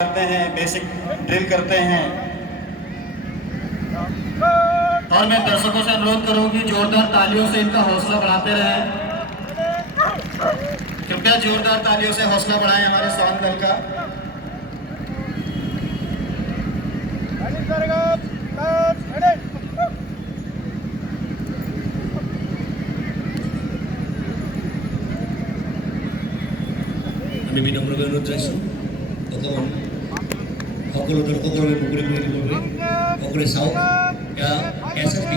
करते हैं, basic drill करते हैं। और मैं दर्शकों से अनुरोध करूं कि जोरदार तालियों से इनका हौसला बढ़ाते रहें। कृपया जोरदार तालियों से हौसला बढ़ाएं हमारे स्वागत दल का। আমি বিনম্রভাৱে অনুৰোধ জনাইছোঁ অকণমান সকলো দৰ্শকৰ মুকলি কৰি দিব বাবে সকলোৱে চাওক। এয়া SSB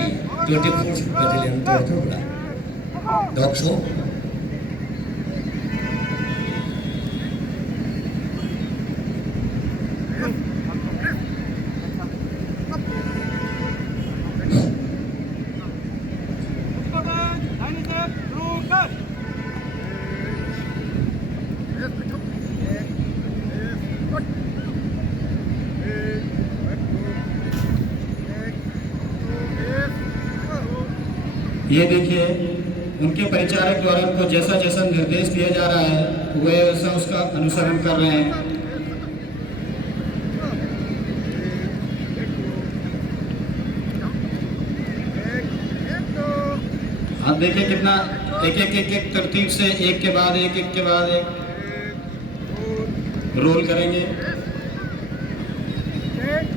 24th বেটেলিয়ন তৰফৰ পৰা ডগ শ্ব' ये देखिए उनके परिचारक द्वारा उनको जैसा जैसा निर्देश दिया जा रहा है वे वैसा उसका अनुसरण कर रहे हैं। आप देखिए कितना एक एक तरतीब से एक के बाद एक रोल करेंगे।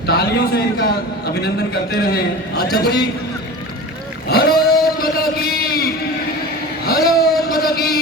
तालियों से इनका अभिनंदन करते रहें। अच्छा जी, भारत माता की, भारत माता की।